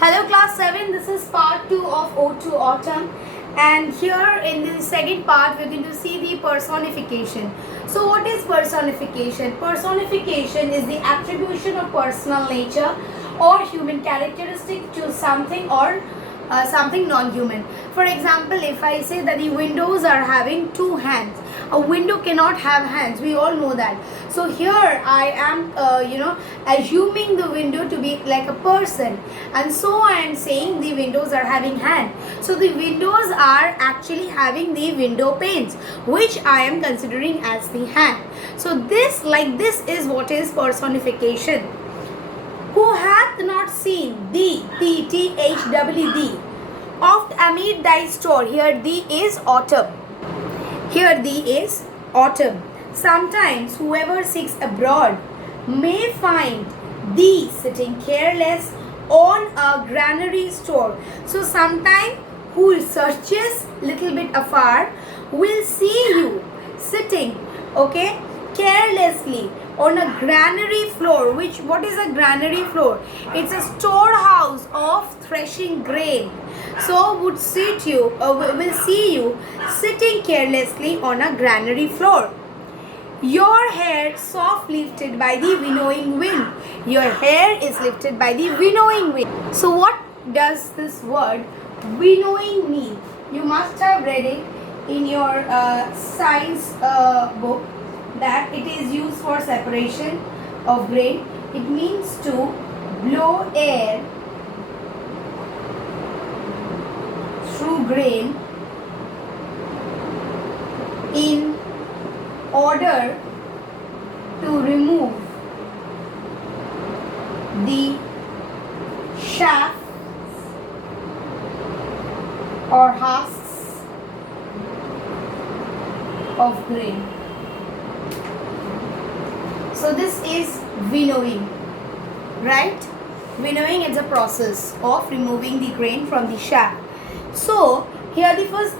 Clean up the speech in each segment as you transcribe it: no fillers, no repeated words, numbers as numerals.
Hello class 7, this is part 2 of O2 Autumn, and here in the second part we are going to see the personification. So what is personification? Personification is the attribution of personal nature or human characteristic to something or something non-human. For example, if I say that the windows are having two hands, a window cannot have hands, we all know that. So here I am assuming the window to be like a person, and so I am saying the windows are having hand. So the windows are actually having the window panes, which I am considering as the hand. So this is what is personification. Who hath not seen thee, thee, oft amid thy store. Here thee is autumn. Here thee is autumn. Sometimes whoever seeks abroad may find thee sitting careless on a granary store. So sometime who searches little bit afar will see you sitting, okay, carelessly on a granary floor. What is a granary floor? It's a storehouse of threshing grain. So will see you sitting carelessly on a granary floor. Your hair soft lifted by the winnowing wind. Your hair is lifted by the winnowing wind. So what does this word winnowing mean? You must have read it in your science book, that it is used for separation of grain. It means to blow air through grain in order to remove the shafts or husks of grain. So this is winnowing, right? Winnowing is a process of removing the grain from the shaft. So here the first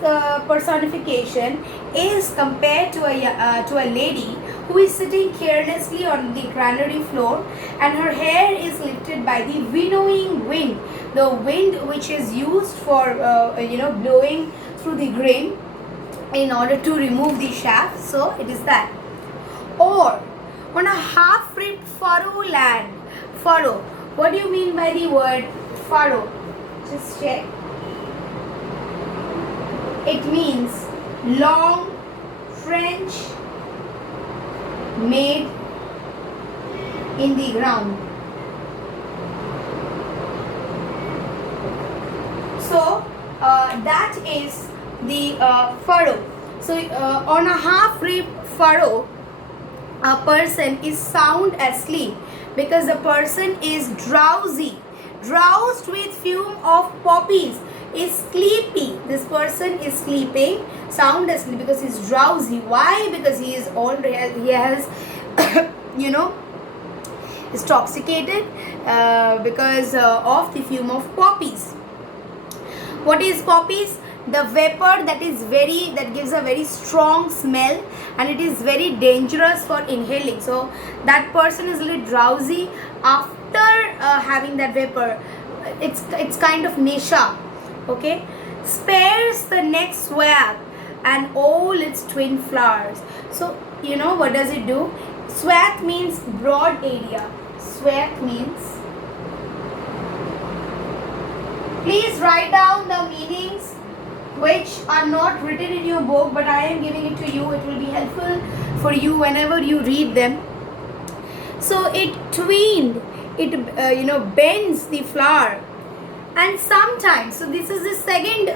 personification is compared to a lady who is sitting carelessly on the granary floor, and her hair is lifted by the winnowing wind, the wind which is used for blowing through the grain in order to remove the shaft. So it is that. Or on a half-ripped furrow land. Furrow. What do you mean by the word furrow? Just check. It means long trench made in the ground. So that is the furrow. So on a half-ripped furrow, a person is sound asleep because the person is drowsy, drowsed with fume of poppies, is sleepy. This person is sleeping, sound asleep because he's drowsy. Why? Because he has is intoxicated because of the fume of poppies. What is poppies? The vapor that gives a very strong smell, and it is very dangerous for inhaling. So that person is a little drowsy after having that vapor. It's kind of nesha, okay. Spares the next swag and all its twin flowers. So what does it do? Swath means broad area. Swath means, please write down the meanings which are not written in your book, but I am giving it to you. It will be helpful for you whenever you read them. So it twined, it bends the flower, and sometimes, so this is the second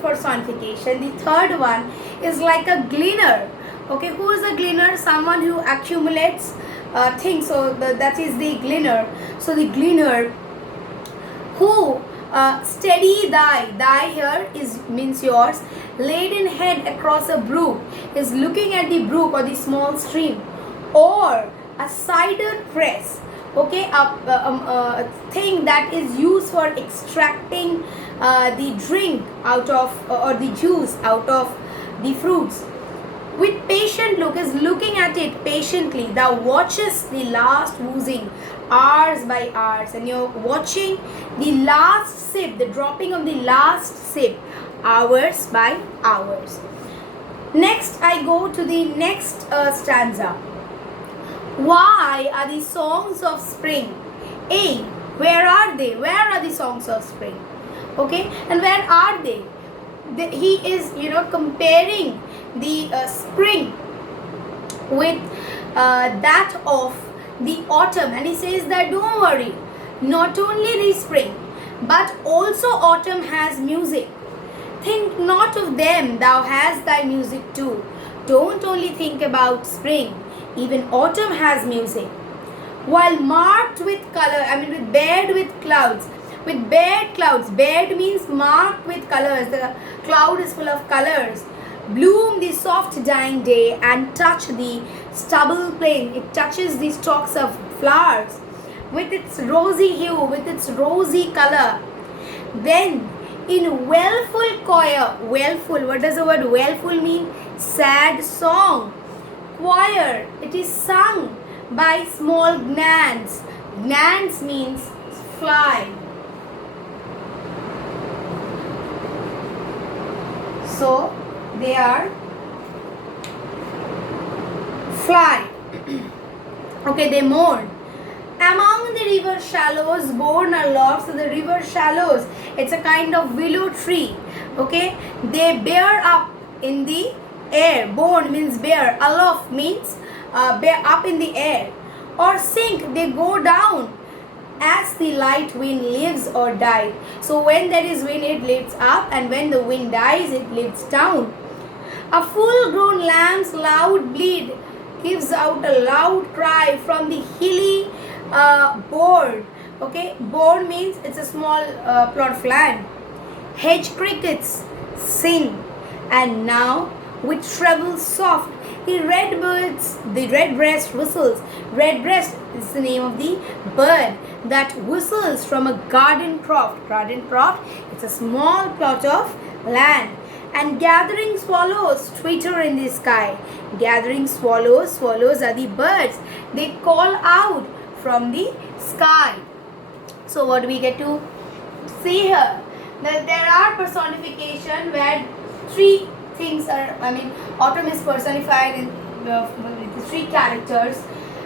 personification. The third one is like a gleaner. Okay, who is a gleaner? Someone who accumulates things. So that is the gleaner. So the gleaner who steady thy here means yours, laden head across a brook, is looking at the brook or the small stream. Or a cider press, okay, a thing that is used for extracting the drink out of or the juice out of the fruits. With patient look, is looking at it patiently. Thou watchest the last oozing hours by hours, and you're watching the last sip, the dropping of the last sip, hours by hours. Next, I go to the next stanza. Why are the songs of spring? A. Where are they? Where are the songs of spring? Okay, and where are they? He is, comparing the spring with that of the autumn, and he says that don't worry, not only the spring, but also autumn has music. Think not of them, thou hast thy music too. Don't only think about spring, even autumn has music. While marked with color, with bared with clouds, with bared clouds, bared means marked with colors, the cloud is full of colors. Bloom the soft dying day and touch the stubble plain, it touches the stalks of flowers with its rosy hue, with its rosy color. Then in wailful choir, wailful, what does the word wailful mean? Sad song. Choir, it is sung by small gnats. Gnats means fly. So they are fly. Okay, they mourn. Among the river shallows, born aloft. So the river shallows, it's a kind of willow tree. Okay, they bear up in the air. Born means bear. Aloft means bear up in the air. Or sink, they go down as the light wind lives or dies. So when there is wind, it lifts up, and when the wind dies, it lifts down. A full-grown lamb's loud bleat gives out a loud cry from the hilly board. Okay, board means it's a small plot of land. Hedge crickets sing, and now with treble soft, the redbreast whistles. Redbreast is the name of the bird that whistles from a garden croft. Garden croft, it's a small plot of land. And gathering swallows twitter in the sky. Gathering swallows, swallows are the birds. They call out from the sky. So what do we get to see here? That there are personification where three things are, autumn is personified in with three characters,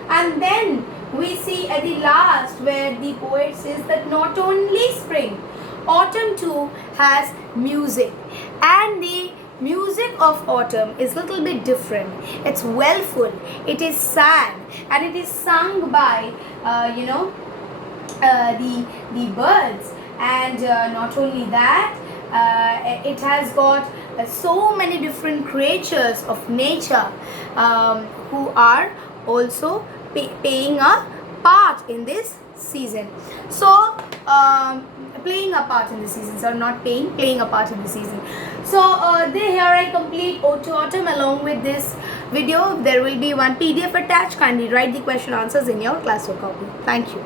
and then we see at the last where the poet says that not only spring, autumn too has music, and the music of autumn is a little bit different. It's wailful, it is sad, and it is sung by the birds, and not only that, it has got so many different creatures of nature who are also paying a part in this season. So playing a part in the seasons, or not playing a part in the season. So here I complete Ode to Autumn along with this video. There will be one PDF attached. Kindly write the question answers in your classwork copy. Thank you.